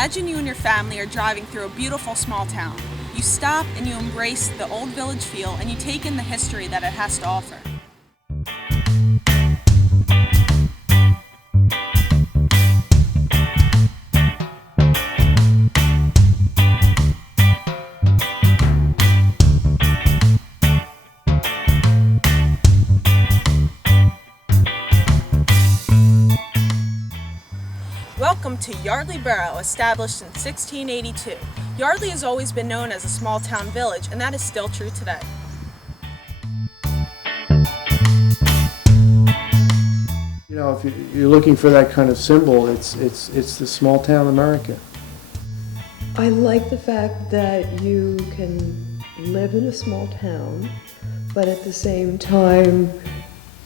Imagine you and your family are driving through a beautiful small town. You stop and you embrace the old village feel and you take in the history that it has to offer. Welcome to Yardley Borough, established in 1682. Yardley has always been known as a small town village, and that is still true today. You know, if you're looking for that kind of symbol, it's the small town America. I like the fact that you can live in a small town, but at the same time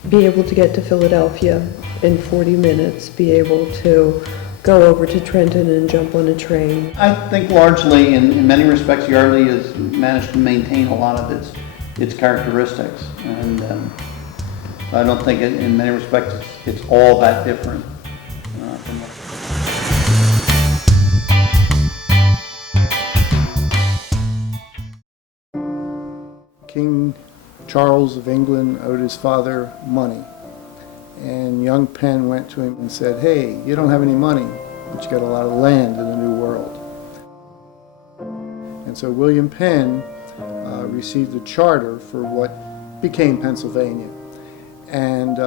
be able to get to Philadelphia in 40 minutes, be able to go over to Trenton and jump on a train. I think largely, in many respects, Yardley has managed to maintain a lot of its characteristics, and I don't think in many respects it's all that different. King Charles of England owed his father money, and young Penn went to him and said, "Hey, you don't have any money, but you got a lot of land in the New World." And so William Penn received a charter for what became Pennsylvania. And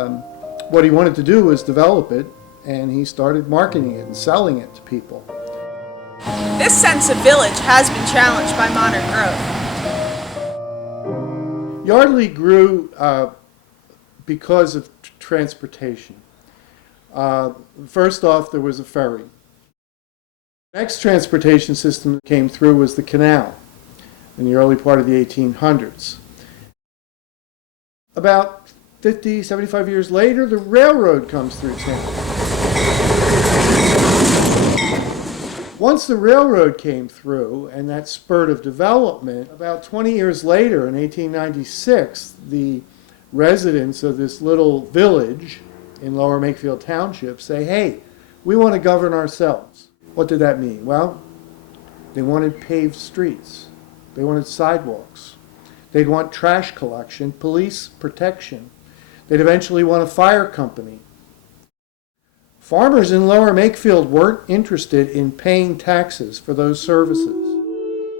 what he wanted to do was develop it, and he started marketing it and selling it to people. This sense of village has been challenged by modern growth. Yardley grew because of transportation. First off, there was a ferry. The next transportation system that came through was the canal in the early part of the 1800s. About 50, 75 years later, the railroad comes through town. Once the railroad came through and that spurt of development, about 20 years later, in 1896, the residents of this little village in Lower Makefield Township say, "Hey, we want to govern ourselves." What did that mean? Well, they wanted paved streets. They wanted sidewalks. They'd want trash collection, police protection. They'd eventually want a fire company. Farmers in Lower Makefield weren't interested in paying taxes for those services.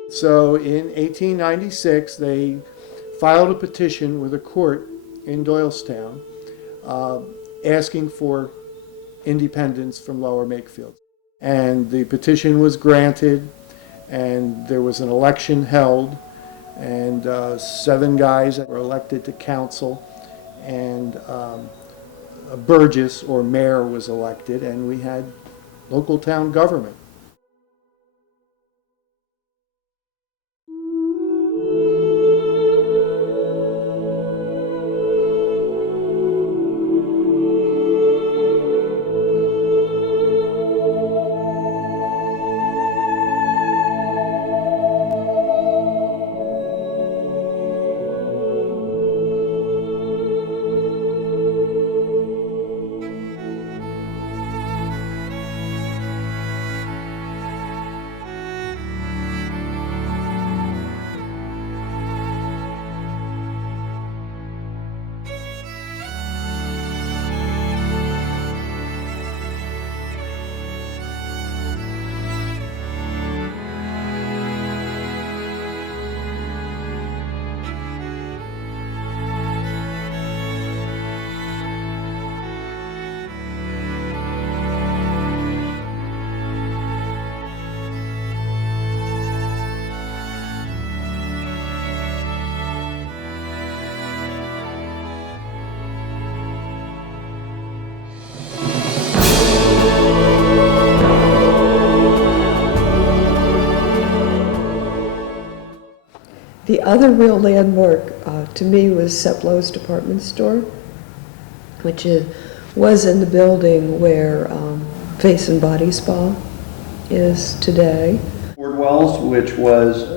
So in 1896, they filed a petition with a court in Doylestown asking for independence from Lower Makefield. And the petition was granted, and there was an election held, and 7 guys were elected to council, and a burgess or mayor was elected, and we had local town government. The other real landmark to me was Seplo's department store, which was in the building where Face and Body Spa is today. Wardwell's, which was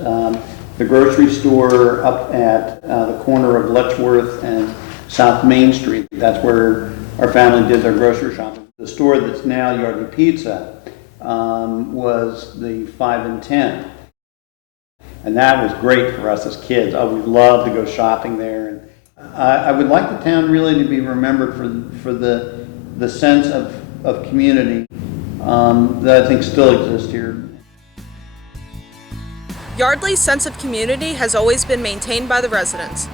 the grocery store up at the corner of Letchworth and South Main Street. That's where our family did their grocery shopping. The store that's now Yardley Pizza was the 5 and 10. And that was great for us as kids. Oh, we loved to go shopping there. And I would like the town really to be remembered for the sense of community that I think still exists here. Yardley's sense of community has always been maintained by the residents.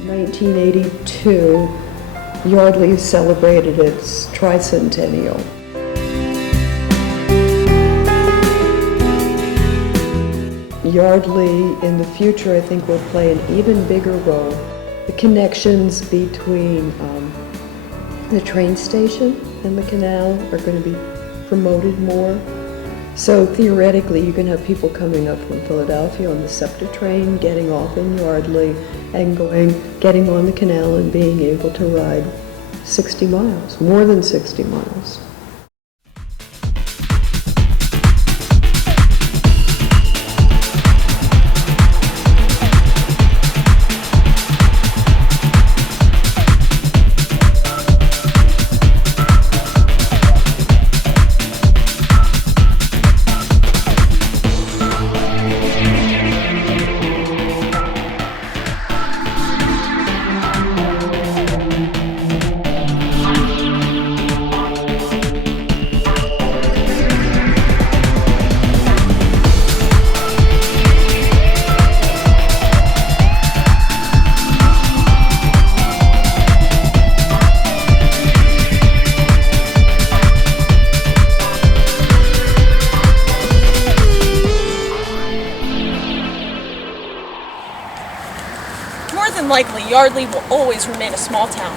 In 1982, Yardley celebrated its tricentennial. Yardley in the future, I think, will play an even bigger role. The connections between the train station and the canal are going to be promoted more. So theoretically, you can have people coming up from Philadelphia on the SEPTA train, getting off in Yardley, and getting on the canal and being able to ride 60 miles, more than 60 miles. More than likely, Yardley will always remain a small town.